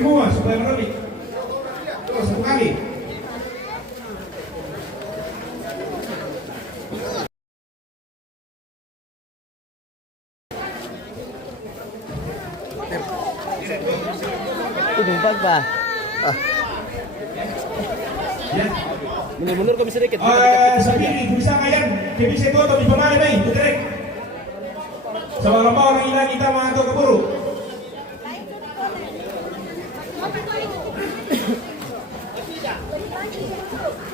Semua supaya merebik. Terus satu kali. Tumpat ba? Ya. Mundur-mundur kau bisa dikit. Sendiri bisa kalian, bisa itu atau di pemali baik, direct. Sama lomba orang hilang kita mau atau keburu.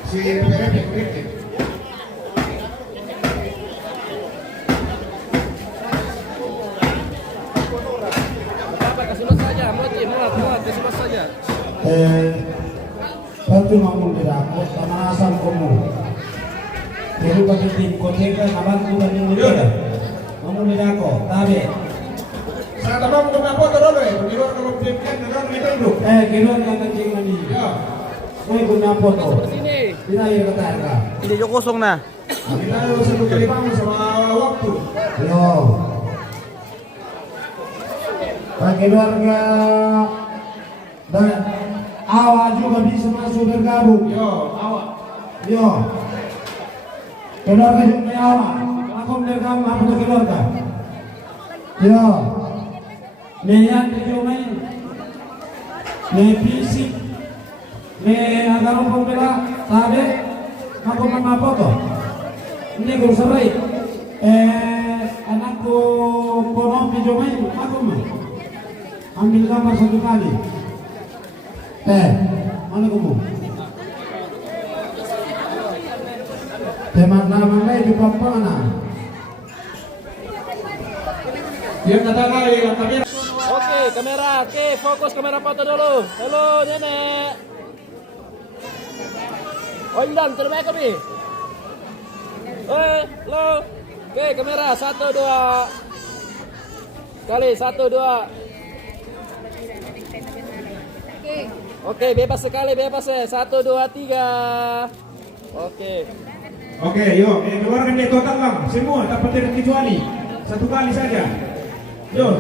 Si Kasih saja. Patu mamun dirako tamanasan komo. Pero pati tim koteka nabantu kami nila. Mamun dirako tabe. sa tabang ko na po to dole, pagiro ko ng pipkan na lang ito. Kinuan ka kencing mani. Ya. May guna po to. Sini. Dinayo ka tayo. Ini jo kosong na. Kita sa lugar sa waktu. Yo. Bagi keluarga dan awak juga bisa masuk bergabung. Yo, awak. Yo. Keluarga juga awak. Aku bergabung apa tuh keluarga? Yo. Neyan tujuh main. Ne fisik. Ne agar pembela tabe. Aku apa tuh? Ini gue serai. Anakku ponom tujuh main. Aku mah. Ambil gambar satu kali. Mana kamu? Teman-teman lain di mana? Dia kata kali kamera. Oke, kamera. Oke, fokus kamera foto dulu. Halo, nenek. Oh, Indan, terbaik kami. Halo. Oke, kamera. 1, 2. Sekali, 1, 2. Oke, bebas sekali, bebas ya. 1, 2, 3. Oke. Oke, yuk, keluarkan dia total bang, semua tak penting kecuali satu kali saja. Yuk.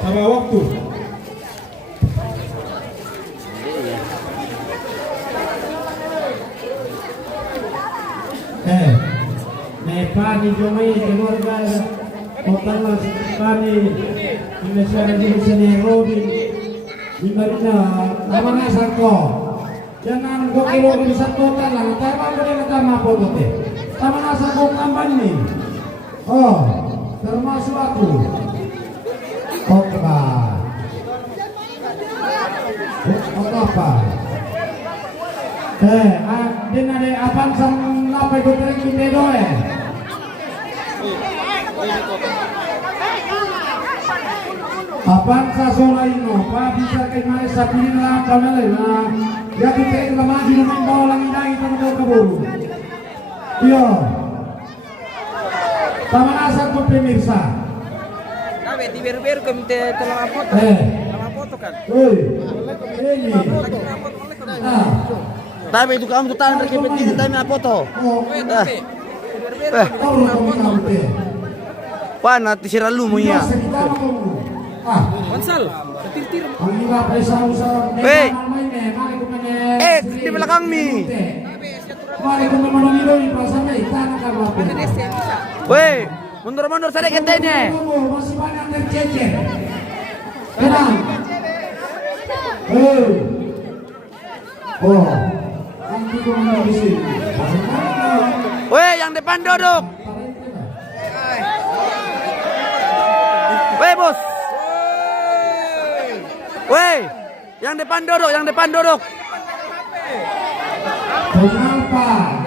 Sama waktu. Nepani jomai keluarga total pani Indonesia dan Indonesia Nairobi di Marina namanya Sangko jangan kau kilo bisa total lah tapi apa dia kata apa tu sama nasa kau kampan ni oh termasuk aku oke pak apa dia ada apa sang apa itu terinkin dedo Apaan sa solaino, pa bisa kay may sabihin lang panalay na yakin kayo na magi naman bawalang inang ito na kaburo. Iyo. Pamanasan ko pemirsa. Kami di beru-beru kami telah foto. Telah foto kan. Uy. Ini. Tapi itu kamu tuh tahan rekepet ini tapi apa foto? Oh. Tahu kami kamu. Wah, nanti sirah lu munya. Mansal, tir-tir. Hei. Di belakang mi. Weh, mundur-mundur sedikit ini. Masih banyak tercecer. Tenang. Oh, nanti kau mau di sini. Weh, yang depan duduk. Weh, bos. Weh, yang depan duduk, yang depan duduk. Kenapa?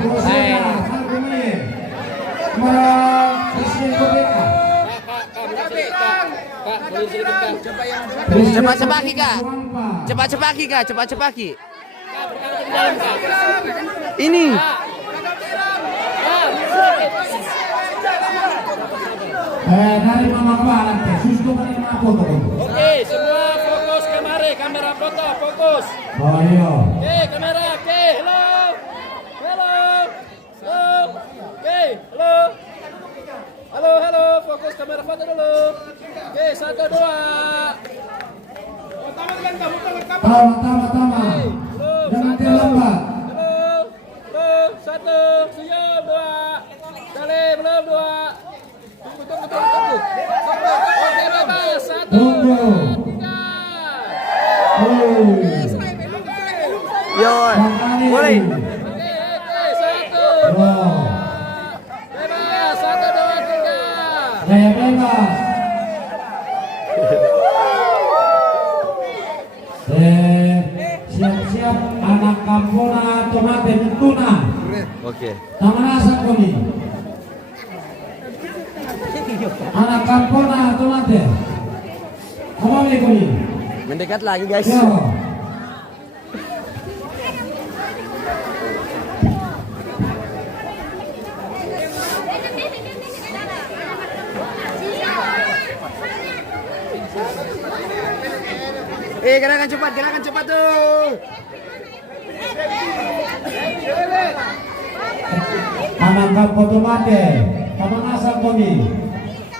Cepat-cepat Kak. Cepat-cepat Kak, cepat-cepat Ki. Ini. Dari mama balan susu dari mana foto? Oke, semua fokus kemari, kamera foto, fokus. Oh iya. Oke, kamera, oke, halo. Halo. Halo. Oke, halo. Halo, halo, fokus kamera foto dulu. Oke. 1, 2. Tama. Jangan terlambat. Belum. 1, senyum 2. Sekali, belum 2. Tunggu. Oke, bebas. 1, Tunggu. 2, 3. Yo, boleh. Oke, 1, Oh. bebas. 1, 2, 3. Saya bebas. Siap-siap anak kampona tomate tuna. Oke. Taman asap kami. Anak kampona tomate. Apa ini kami? Mendekat lagi guys. Yo. Gerakan cepat tuh. Anak kampona tomate. Taman asap kami.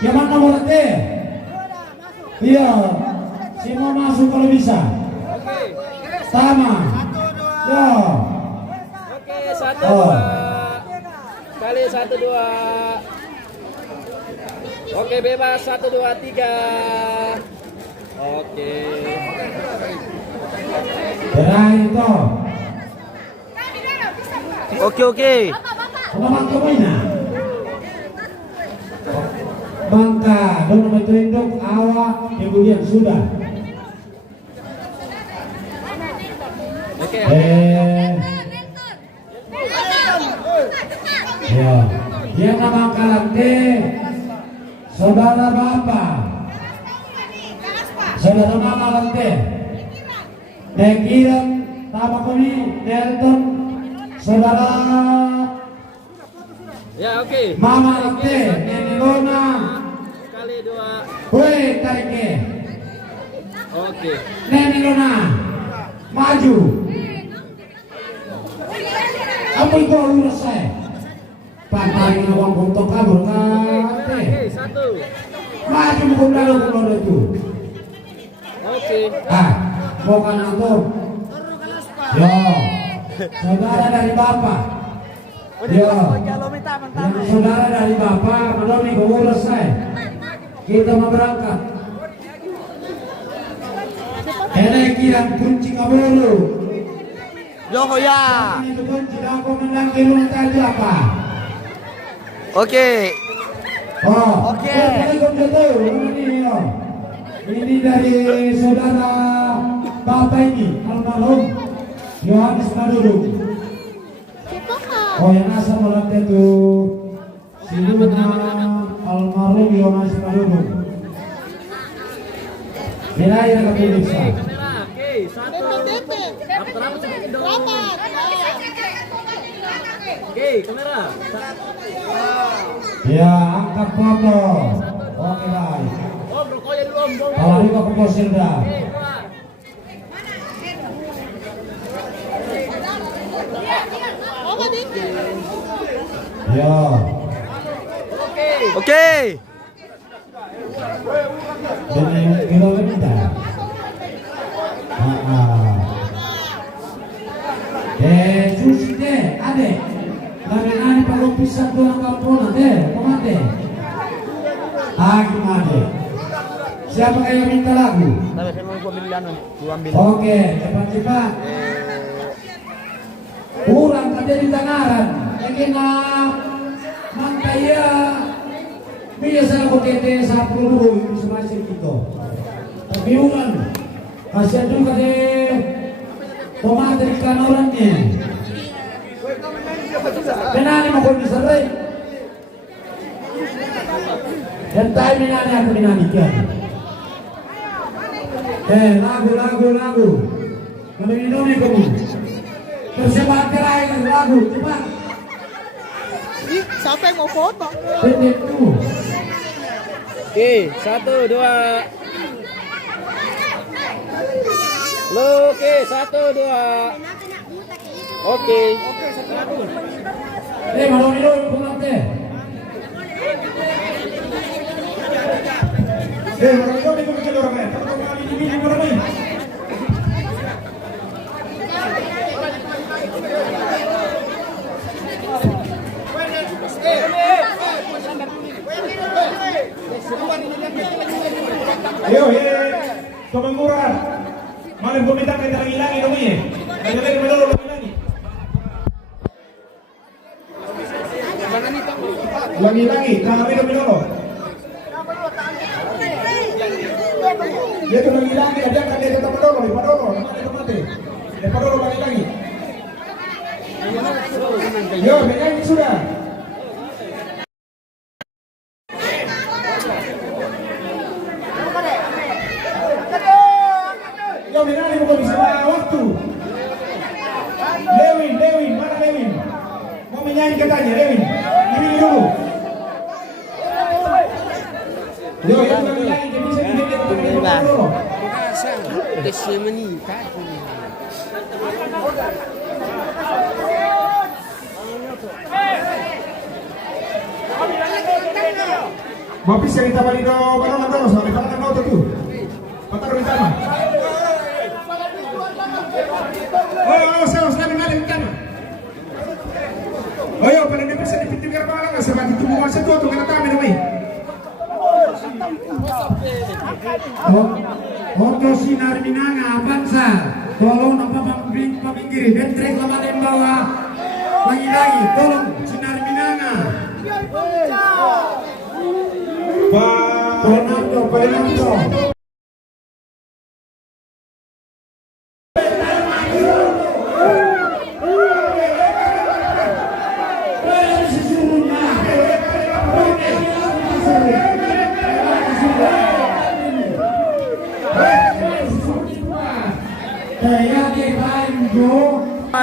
Yang mana nomor T? Iya. Semua masuk kalau bisa. Sama. Yo. Oke, 1, Oh. 2. Sekali, 1, 2. Oke, bebas. 1, 2, 3. Oke. Berakhir toh. Oke. Apa bangka mainan? Bangka, dong betulinduk awak kemudian sudah. Oke. Ya, dia nama kalante, saudara bapak, saudara mama lante, Nekiran, nama kami, Nelton, saudara Ya, oke. mama lante, Nenilona, Sekali, 2. Woi tarike, Oke. Nenilona, maju. Apa itu urus saya? Pantai ngawang kontok kabur Oke, kate. 1. Maju bukan lalu keluar itu. Oke. Mau kan atur. Yo, saudara dari bapak. Yo, yang saudara dari bapak, menolong ke urus saya. Kita mau berangkat. Ini kira kunci kabulu. Yo ya. Ini kunci aku menang kilung tadi apa? Oke. Oh, Oke. Ini dari saudara bapak ini almarhum Yohanes Madurung. Oh, yang asal melatih itu silunya almarhum Yohanes Madurung. Nilai yang bisa. Kamera. Oke, 1. Oke, kamera. Ya, angkat foto. Oke, baik. Om, rokoknya dulu, Om. Kalau ini kok posir dah. Oke, keluar. Ya. Oke. Dengan kilometer. Susi deh, adek. Nani perlu pisah tulang kampung deh, pemate. Gimana? Siapa yang minta lagu? Tapi saya mau ambil. Oke, cepat-cepat. Kurang ada di Tangaran. Kena mantaya. Biasa aku tete 10 di semacam itu. Tapi ulang. Kasihan juga deh. Pemate di kanorannya. Kenapa mau kau diserai? Dan time ini aku dinamikan. Lagu. Kalau minum nih kamu. Persembahan terakhir lagu, cepat. Siapa yang mau foto? Pendek tuh. Oke, 1, 2. Lo, oke, 1, 2. Oke. Mau minum pulang teh. orang itu dia bikin orang lain. Kalau kali ini orang lain. Ayo, Tumangurang. Malam bumita kita langi-langi dong ya. Ayo lagi menurut langi-langi. Langi-langi, kami dong menurut. Dia tuh langi-langi, dia akan dia tetap menurut, mati. Daripada langi-langi. Yo, menyanyi sudah. Yo, menyanyi bukan bisa waktu. Lewin, mana Lewin? Mau menyanyi katanya, Lewin. Ini dulu. Yo, itu menyanyi, dia bisa menyanyi dulu. Bapis yang ditambah di balon sampai tangan kau tuh. Pataro ditambah. Oh, saya mengalir ditambah. Oh, yo, pada dia bisa dipinggir balon nggak sebab itu bukan satu tuh kena tamu namanya. Untuk sinar Minanga Avanza, tolong nampak pemikir bentrek kemarin bawa lagi, tolong sinar Minanga. Fernando.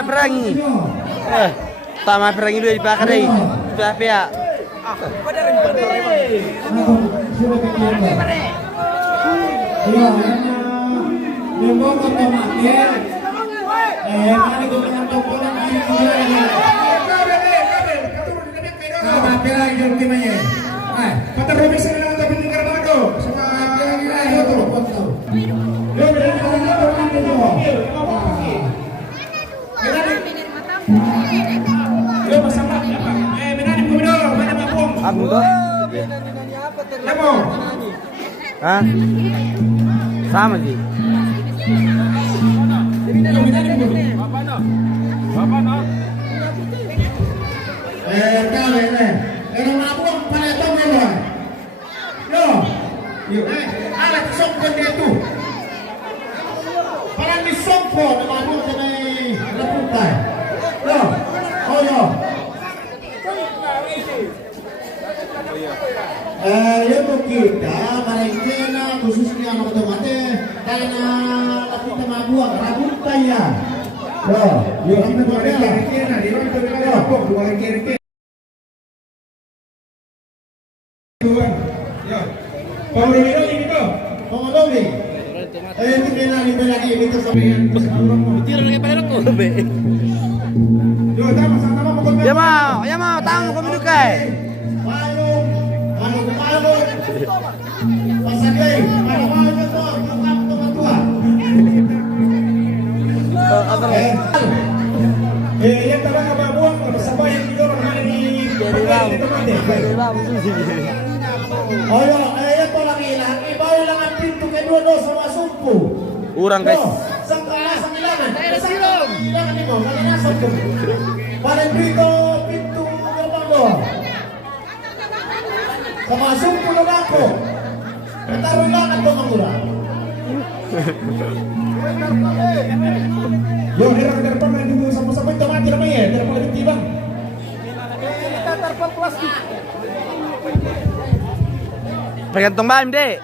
Perangi. Tama perangi dulu di bakar deh. Sudah pihak. Abu tuh? Hah? Sama sih. Alat songkon dia tuh. Parang di songkon naman sa may napuntay. Yo. Oh yo. Itu kita Marengkena khususnya anak otomatis karena lapita mabuang rabuta ya. Yo kita Marengkena di mana kita lapor di Marengkena. Tuan. Ya. Pamromino ini tuh. Pamromino. Itu kena lihat lagi itu sampean. Tira lagi pada aku. Yo, sama-sama mau Ya mau, tahu kami dukai. Pasagay, paano ito? Tua. Yan talaga mabuang sabay ang ito ang hani Oyo, ito lang ilang. Ibaw lang ang pinto kay Dodo sa masumpo. Urang guys. Sang kalasang ilangan. Ilangan ito, kalinasang ko. Parang dito, pinto kabago. Sa masumpo na ako. Nataroy lang ang tumangura. Yo, hirang terpang na dito sa masabay tomati naman eh. Terpang na tibang. Tergantung bahan deh.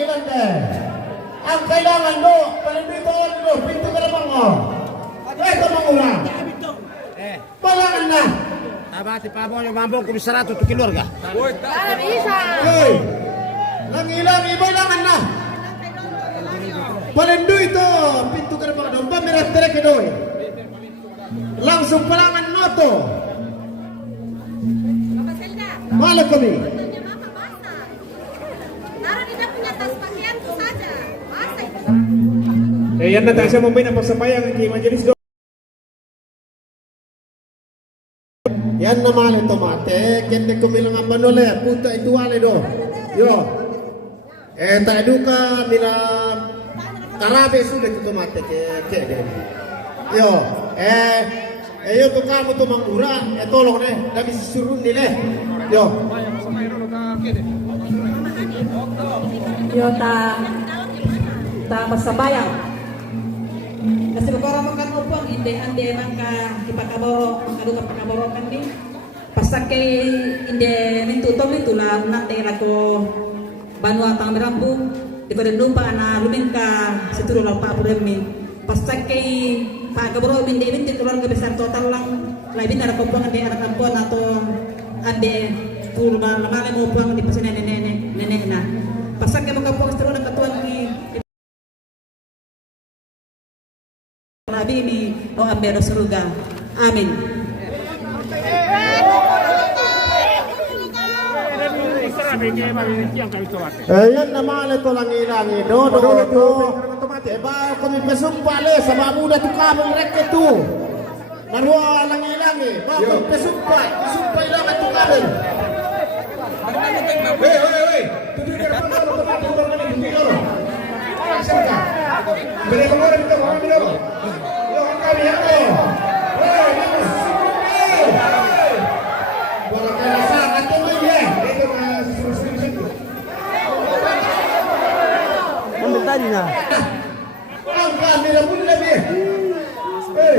Ilang deh. Ang kailangan mo, palimbiton mo, pinto ka naman mo. Tumangura. Balangan na. Abati pa mo yung mambong kumisarato to kilorga. Hey, lang ibalangan na. Palindu ito, pintu ka naman doon, pamirat tere ke doy. Lang masuk pelangan Noto. Balik kami. Taruh di punya tas pakaian itu saja. Masa itu? Yan na tayo sa Mumbai na pagsapayang kay Evangelist Do. Yan naman ito mate. Kende kumilang ang banole. Punta itu wale do. Yo. Tak duka mila karabe sulit itu mate ke. Yo. Yo tu kamu tu mangura. Tolong deh. Dami suruh ni deh. Yo. Yo ta masabayang. Kasi magkara mo kan upang hindi man ka ipakaboro, kadu ka pakaboro kan ni. Pasak kay hindi mintuto lang nate ko banwa tang merambu di pada lupa na lumin ka situlo lang pa min. Pasak kay pakaboro min di min titulan ka besar total lang labi na ko puang ande anak ampon ato ande pulma lamale mo puang di pasene nenek na. Pasak kay magkapuang situlo ng katuan ni Nabi ini o ambero surga. Amin. Yan naman ito lang ilang do. Eba kami pesumpa le sama muda tu kamu mereka tu. Marwa lang ilang Bapak pesumpa ilang tu kamu. Wey. Tutup dia apa kalau tempat itu mana di sini lo. Siapa? Beri kemana kita orang ni lo. Yo kami ya lo. Wey, Bola kena sangat tu dia. Itu masih situ. Ambil tadi na. Ang kami na pun lebih. Hey.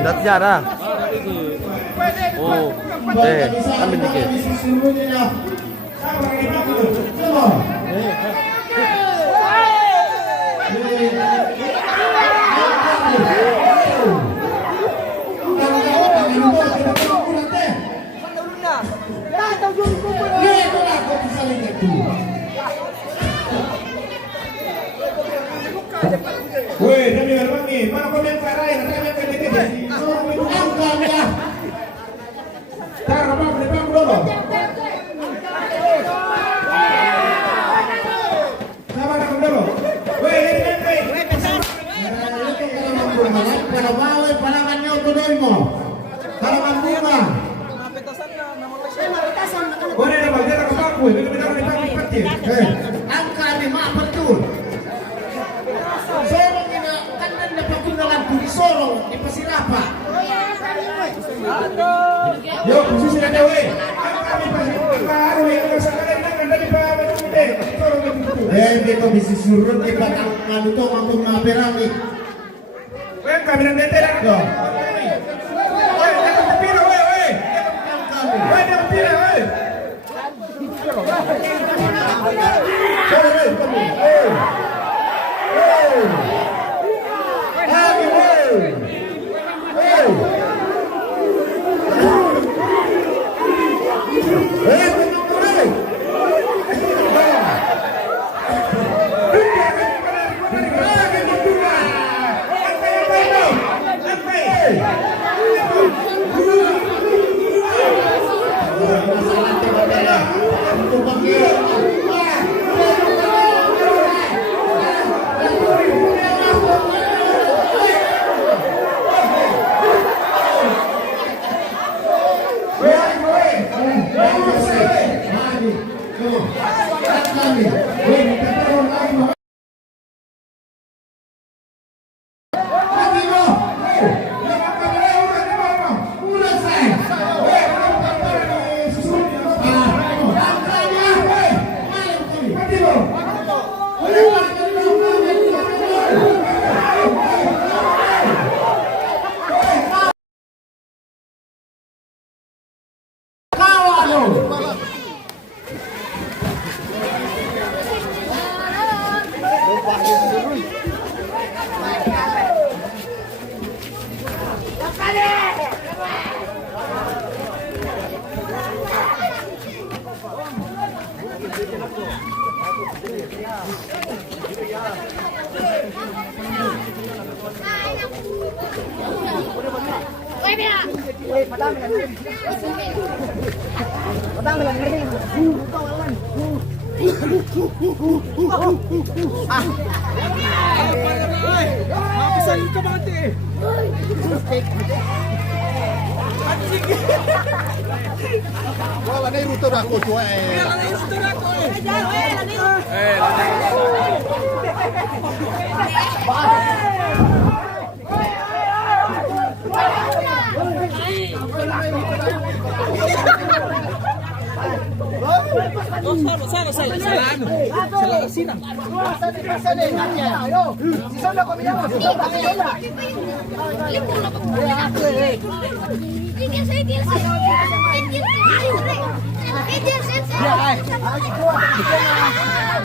Dat jarah. Oh, ambil dikit. Weh, dami gerbang ni. Mana komen ke arah yang kami akan dikit. Orang itu angkat ya. Tar apa depan dulu. Sama nak dulu. Weh, ini. Para bawa palangannya tuloy mo. Para mambunga. Boleh ada bagian ke bangku. Ini benar di bangku kecil. Ang kami betul. Sorong ina kanan na pagunangan kung sorong ipasirapa. Yo, posisi ada weh. Kami pasti baru yang kesalahan dengan dari bawah itu. Tolong itu. Dito bisi surut di batang anu to mampu maperang ni. Weh, kami nak detek Yo. Weh, jangan terpilih weh. Weh, jangan terpilih weh. Sorry, kami.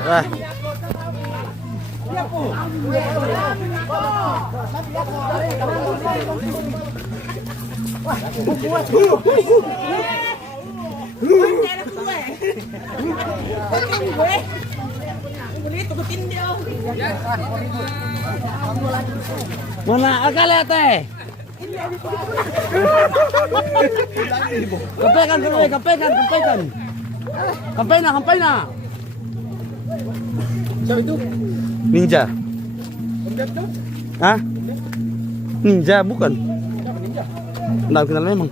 Wah. Mana akal ya teh? Kampekan. Kampai na. Siapa itu? Ninja. Hah? Ninja bukan? Nggak kenal memang.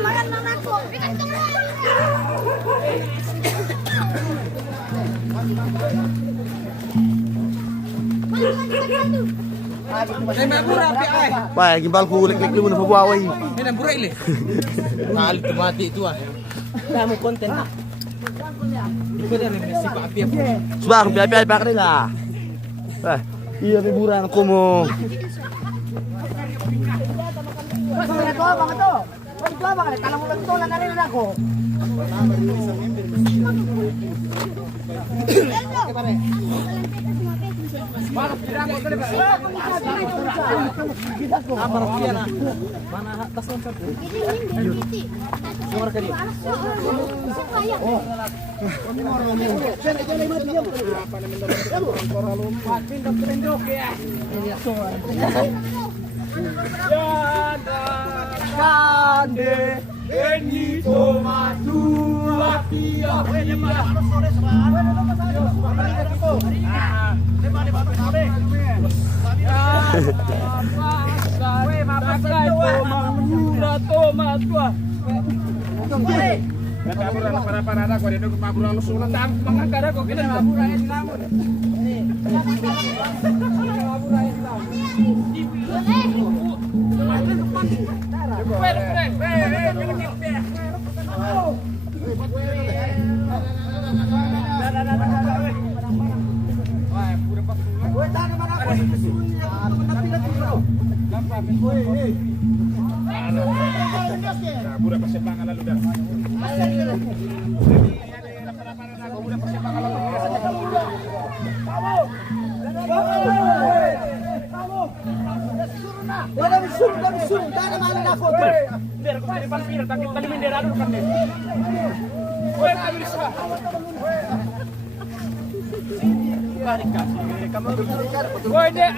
Makan mamaku. Wah, gimbal ku lek-lek lu na pabaway. Ini burai le. Kali tu mati itu ah. Kamu konten. Itu dari si Pak Api. Sudah, pipi pak lah. Wah, iya liburan aku mau.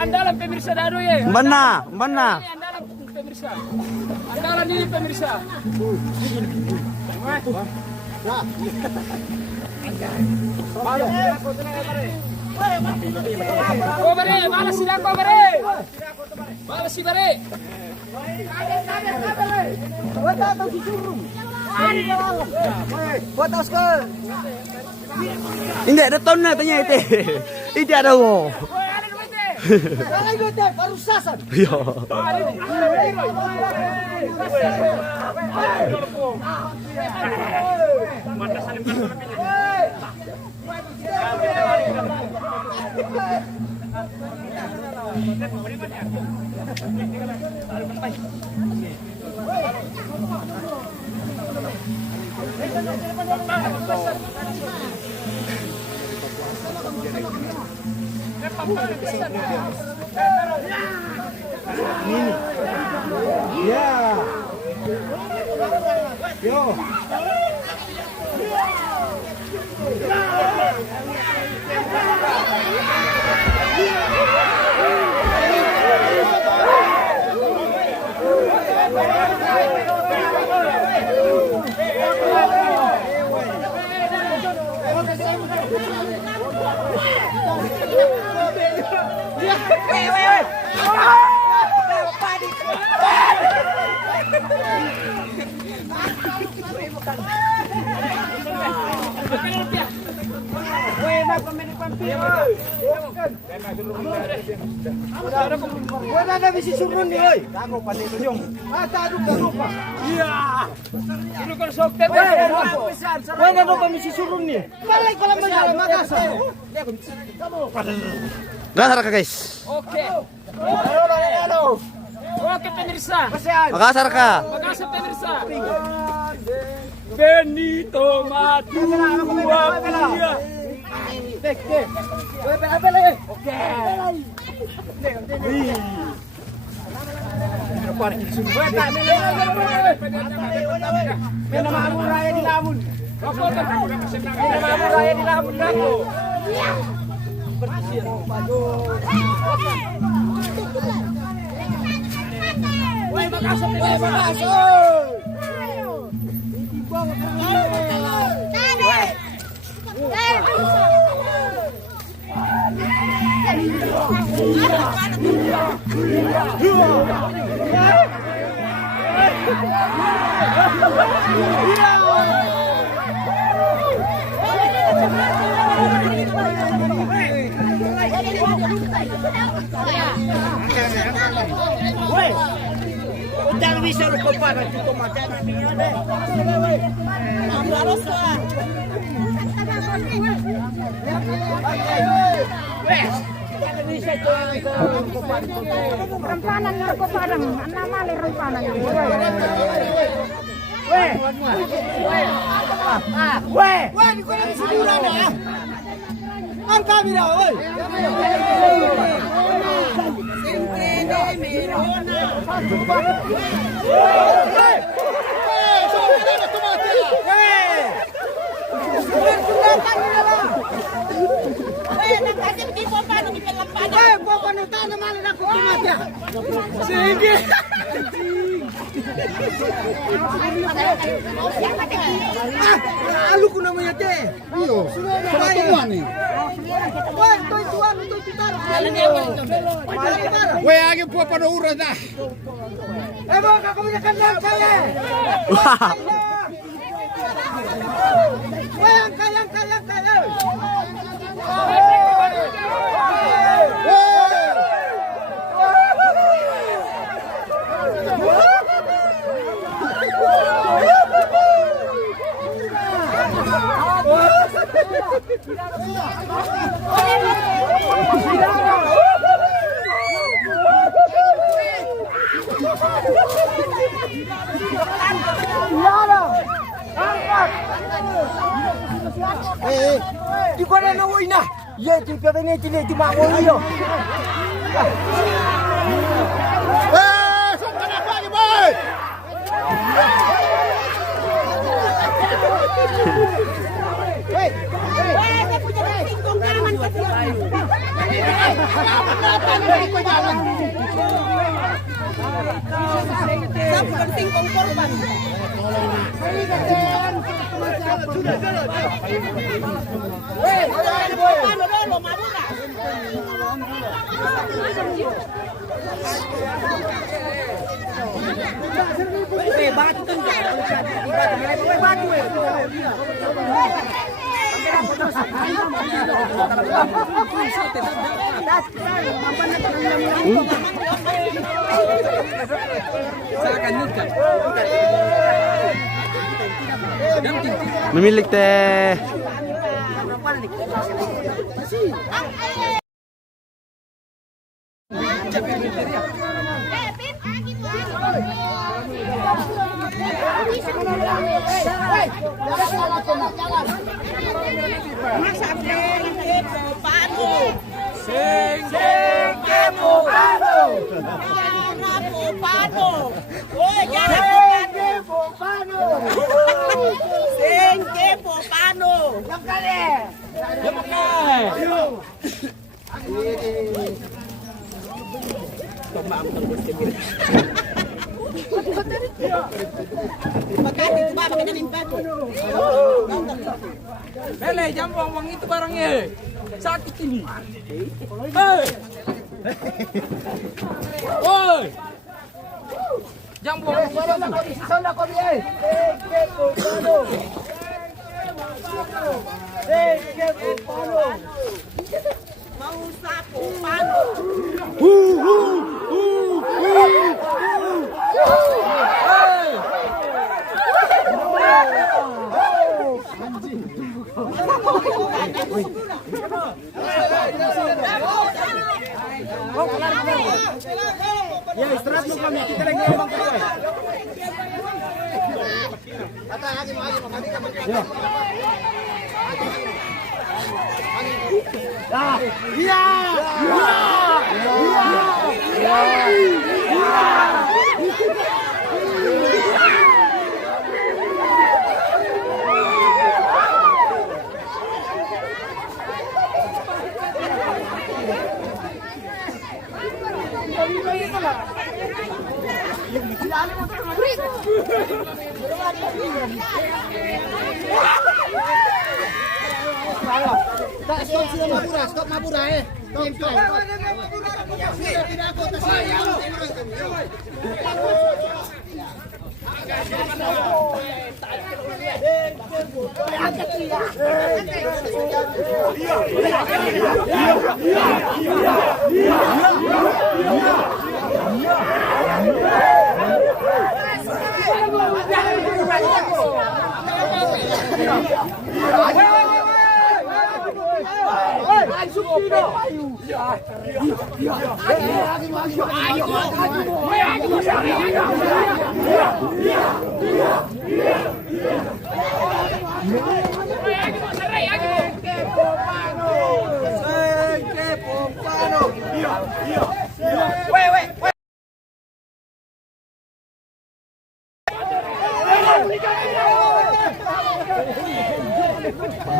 Andalan pemirsa Dado ya. Mana? Andalan pemirsa. Andalan ini pemirsa. Oh bare, balas sila ko bare. Balas si bare. Hindi, ada tahun na tanya ite. Ite ada mo. Yo. Gasar ka guys. Oke. Oke pemirsa. Makasar ka. Makasih pemirsa. Benito Matua Pia. Oke. Rempanan nga ko parang anamali rempanan. Di ko na sigura na. Ang camera, oy. Sempre de Merona. Sige. Alu ko naman yate. Iyo. Tuan ni. Wah, tuan. Weh, agi po panuura na. Ebo ka kumakan lang kaya. Weh, kaya. Di ko na nauwi na. Ye, di mauwi yo. Saan ka na pa, boy? Memilik teh. Mas, Bele, jangan buang-buang itu barangnya. Sakit ini. Hei. Woi. Jangan buang barang kondisi sana kau dia. Mau sapu panu. Ya istirahat lu kami kita lagi ngomong kita. Stop mabura eh.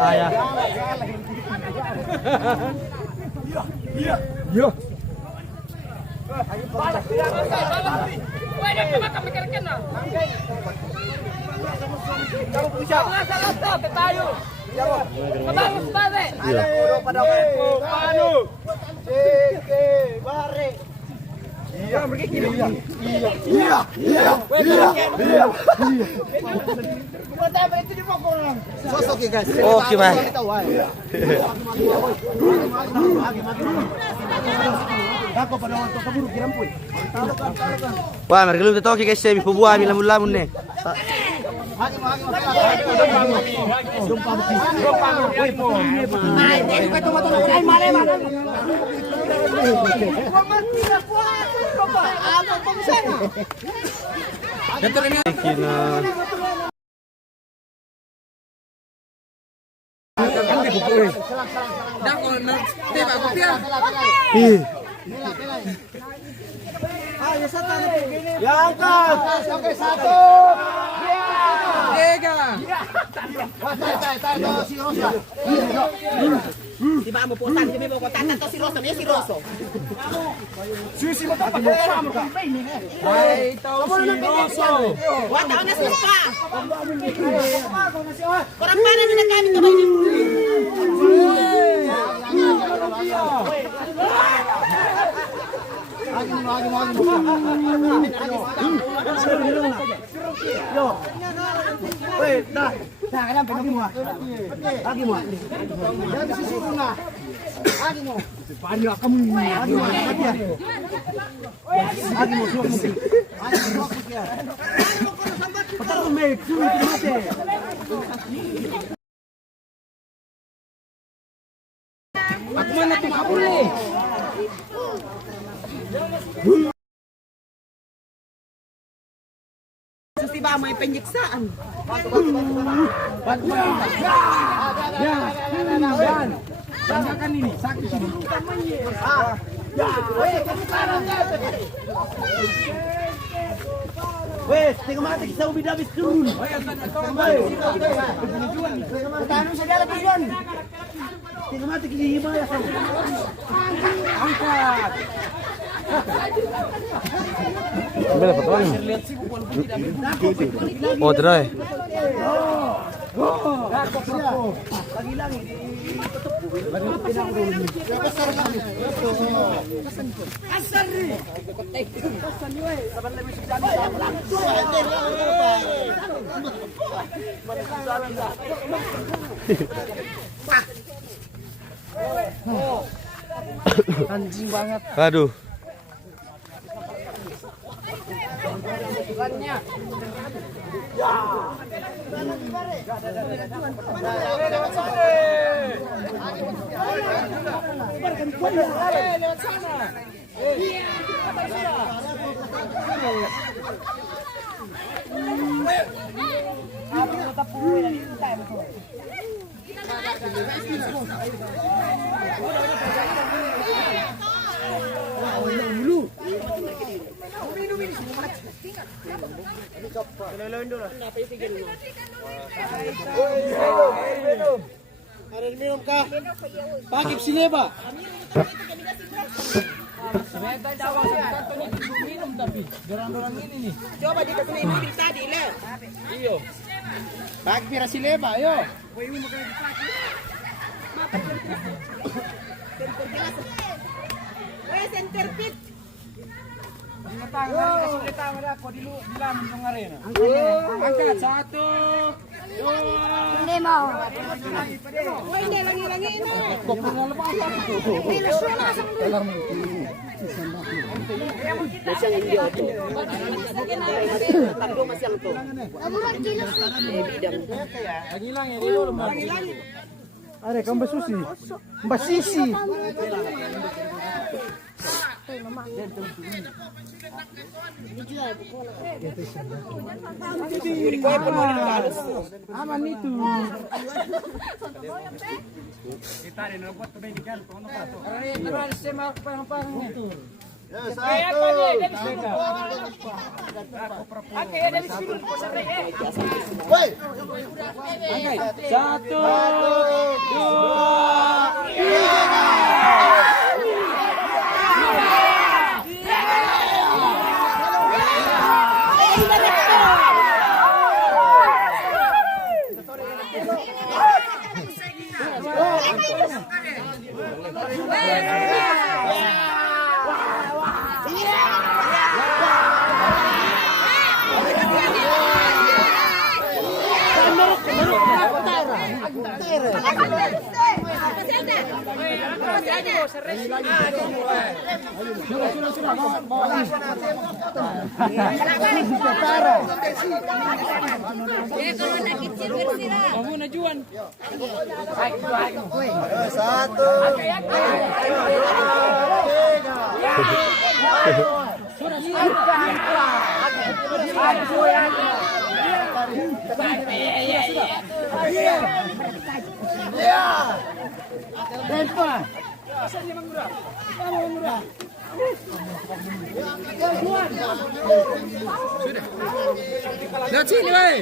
Bahaya. Oke, Pak. Wah, mereka belum tahu guys, saya buah lamun nih. Oke, satu. Tiga. Di ba mo po tan, di mo ko tan to si Roso, ni si Roso. Ay, tahu si Roso. Wa taon na suka. Kurang paano na kami to ba ni? Aku mana tuh kabur nih? Susi ba may penyiksaan? Yan. Tanggakan ini, sakit ini. Wes, tengok mati kita ubi habis turun. Tanam saja lah tujuan. Tengok mati kita hima ya. Angkat. Ambil apa tuan? Oh, terai. Lagi-lagi Anjing banget. Aduh. Ada minum kah? Pakai sileba. Coba dikasih ini tadi lah. Iyo. Pakai pira sileba, ayo. Center pit. Angkat 1, 2. Hindi mau. Hindi langi-langi na. Are kang basusi. Basisi. Aman itu. Satu, dua, kamu najuan. Lihat sini, weh.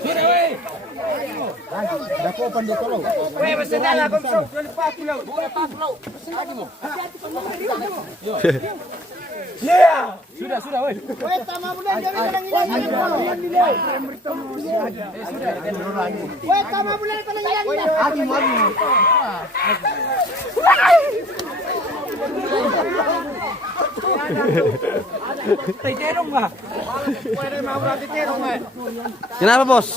Sudah, weh. Dako pandai tolong. Weh, masih ada aku sok 24 kilo. Boleh 4 kilo. Pesen lagi mo. Yeah. Sudah, weh. Weh, tama bulan jadi kadang hilang. Weh, tama bulan kadang hilang. Agi mo. Terong nggak? Pwede mau berarti terong nggak? Kenapa bos?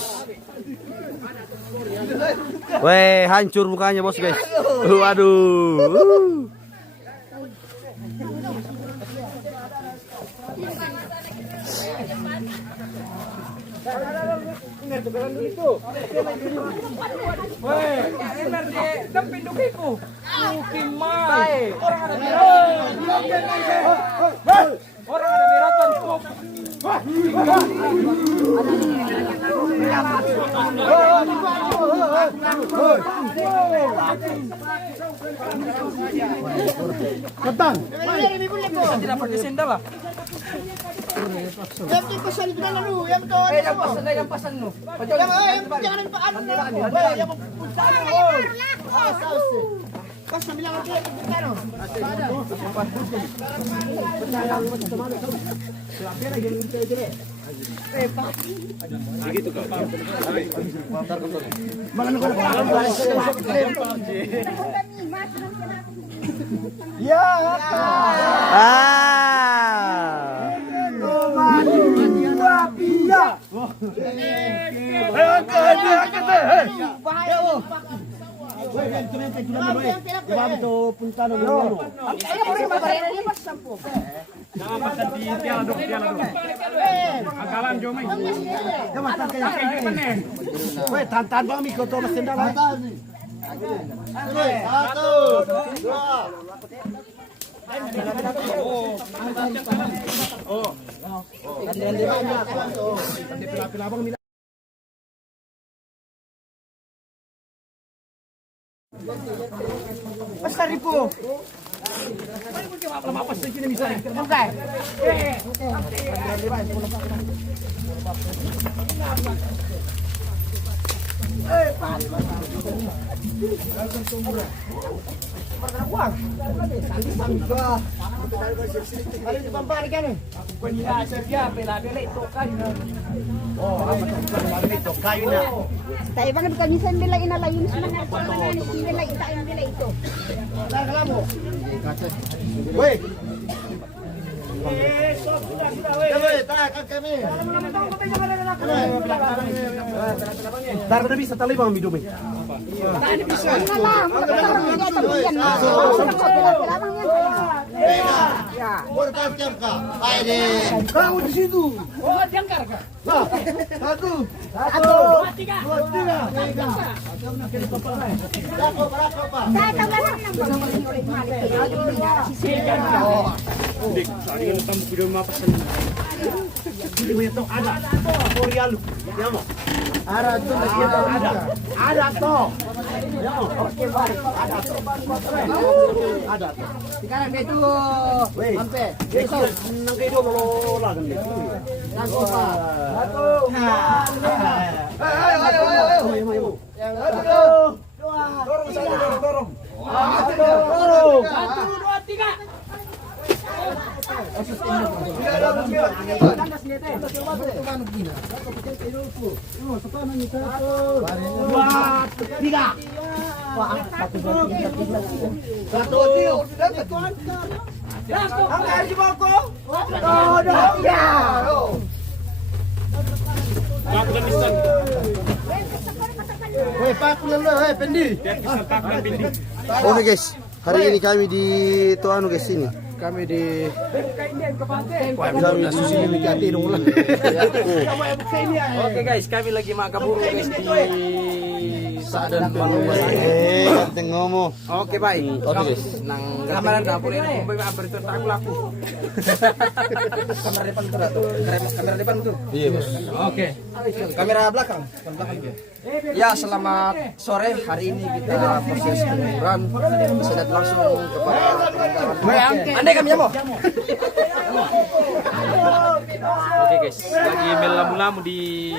Weh, hancur mukanya bos guys. Waduh. Weh, emer di tempin dukiku. Mungkin mai. Orang ada meratan kok. Tidak pakai sendal lah. Yang pasan lu. Tayo bang bukan bisa bela inalayin semangat bela ita yang bela itu. Oke guys, hari ini kami di Tuanu guys ini. Kami di Oke guys, kami lagi makaburu guys di Sadan Teng ngomong. Oke baik. Oke guys. Nang gambaran dapur ini kung apa itu tak laku. Kamera depan betul. Kamera depan betul. Iya bos. Oke. Kamera belakang. Ya, selamat sore. Hari ini kita proses pengukuran. Sedang langsung kepada Andai kami jamu. Oke guys, lagi melamu-lamu di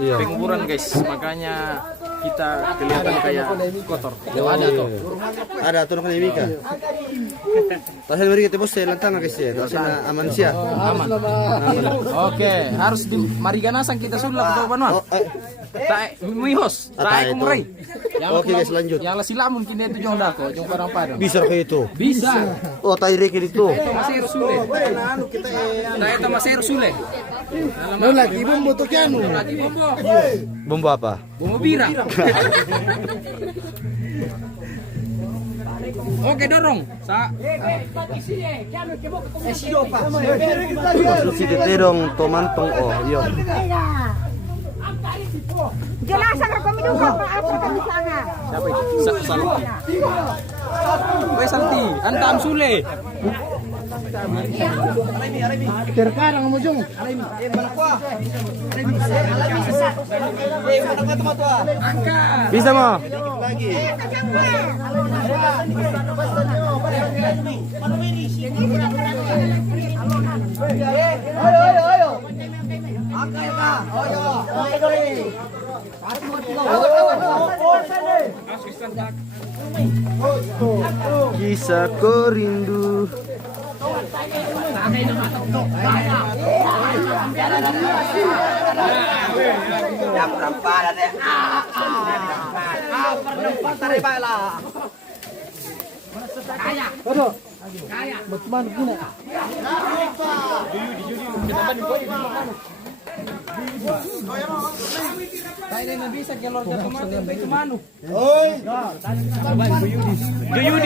penguburan guys. Makanya kita kelihatan kayak kotor. Ada tuh. Ada tuh kan Mika. Tasnya mari kita bos lantang guys ya. Tasnya aman sia. Aman. Oke, harus di mariganasan kita sulap atau manual. Tak mihos, tak kumrai. Oke guys, lanjut. Yang silamun kini itu jong dako, jong parang padang. Bisa kayak itu. Bisa. Oh, tai reke itu. Masih sule. Nah, itu masih sule. Mau lagi bumbu tuh kianu. Lagi bumbu. Bumbu apa? Bumbu bira. Oke, dorong. Konstruksi terong tomantong oh, iya. Jelasan aku minum apa kami sana. Siapa itu? Salti. Wei Salti, antam sule. Terkadang mo jung. Bisa mo. Kisahku rindu.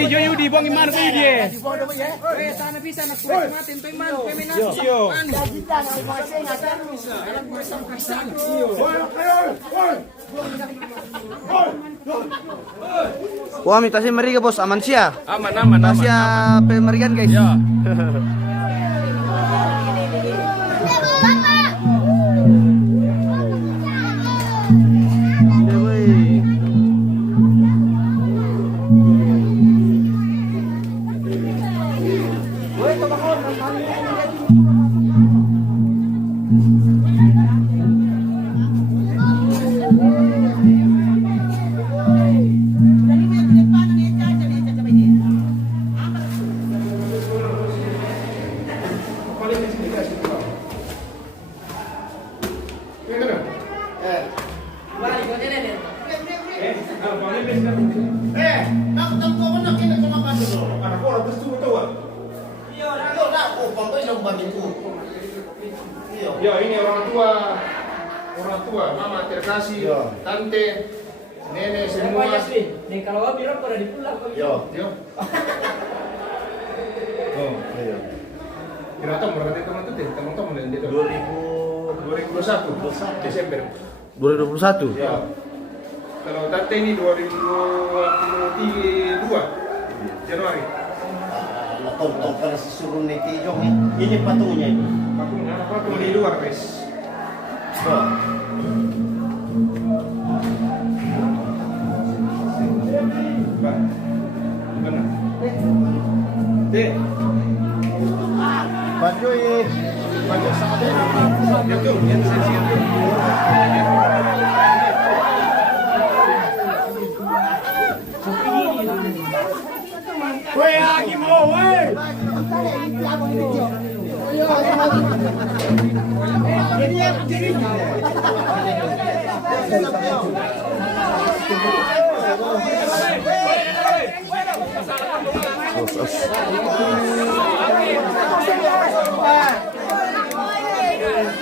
Joyudi, bang iman ko yun eh. Wah, minta sih meriga bos, aman sia. Aman. Tasya pemerigan guys. Ya, ini orang tua, mama terkasih, tante, nenek semua. Nih kalau bilang pada dipulang. Yo. Oh, iya. Kira tahu berarti teman-teman yang itu 2021 Desember. 2021. Ya. Kalau tante ini 2022 Januari. Tonton pada suruh netizen ini patungnya ini. Patung di luar, guys. Mana? Baju sama Itu, yang saya Weh, lagi mau, weh.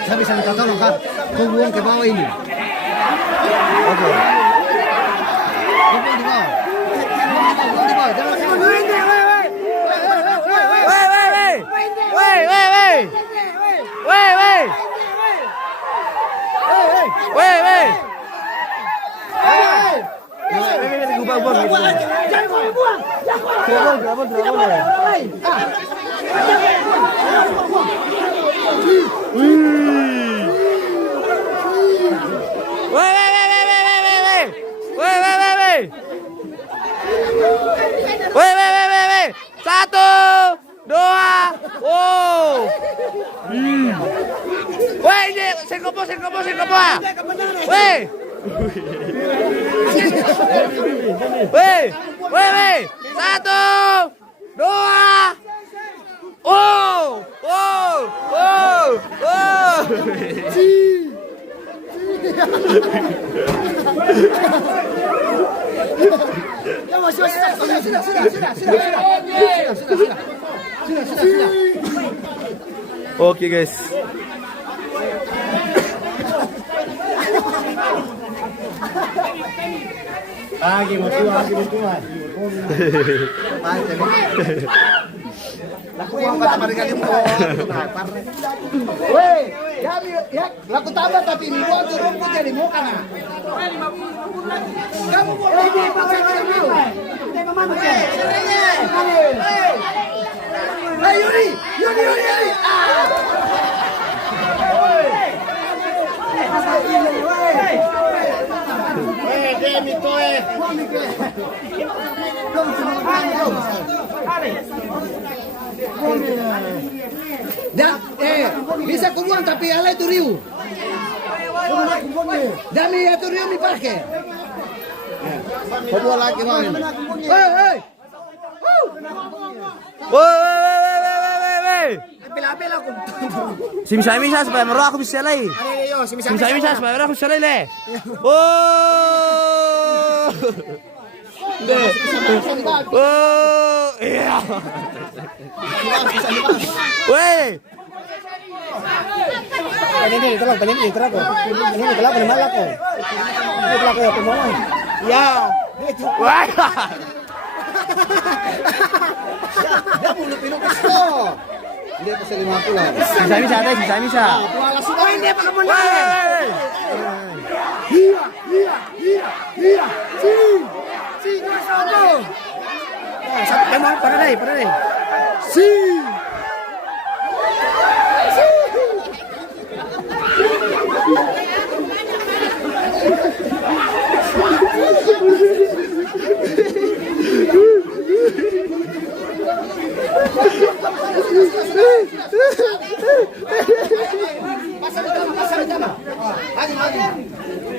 Saya bisa minta tolong kan? Kau buang ke bawah ini. Oke. Buang di bawah. Buang di bawah. Jangan Satu, dua, wow. Weh, ini singkopo. Weh. Satu, dua, wow. Oke guys. Lagi mau tua. Lakukan kata mereka di Weh, ya, laku tambah tapi ini gua tuh rumput jadi mau kana. Kamu boleh di pakai dulu. Hey, Yuri! Ah! Demi to Bisa kubuang tapi alay tu Rio. Dami itu Rio mi parke. Kedua lagi main. Hey. Woi. Pila-pila aku. Simisa supaya meroh aku bisa lagi. Simisa supaya meroh aku bisa lagi le. Oh. Oh, iya. Woi. Ini terlalu terlalu malah ko. Ini terlalu ya pemolong. Ya. Wah. Dia mulu pinuk itu. Dia pasal 50. Simisa. Oh ini apa kemenang? Iya. Si Sabo. Satu kemang pada deh. Si.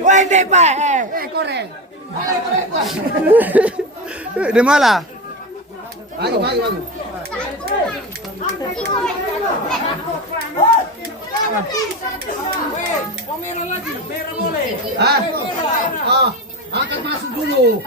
Wende pa. Corre. De mala. Bagi. Merah lagi, merah boleh. Angkat masuk dulu.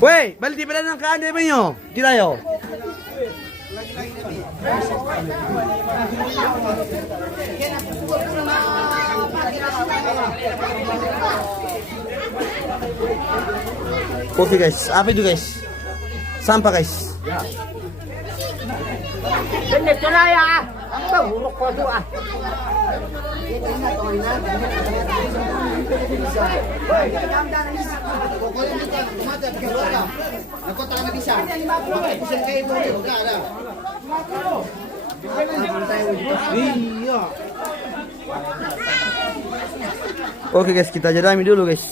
Wey, balik di pala ng kaan ba nyo? Di tayo. Okay guys, apa itu guys? Sampah guys. Benek na ya. Ang buruk ko do ah. Oke guys, kita jadami dulu guys.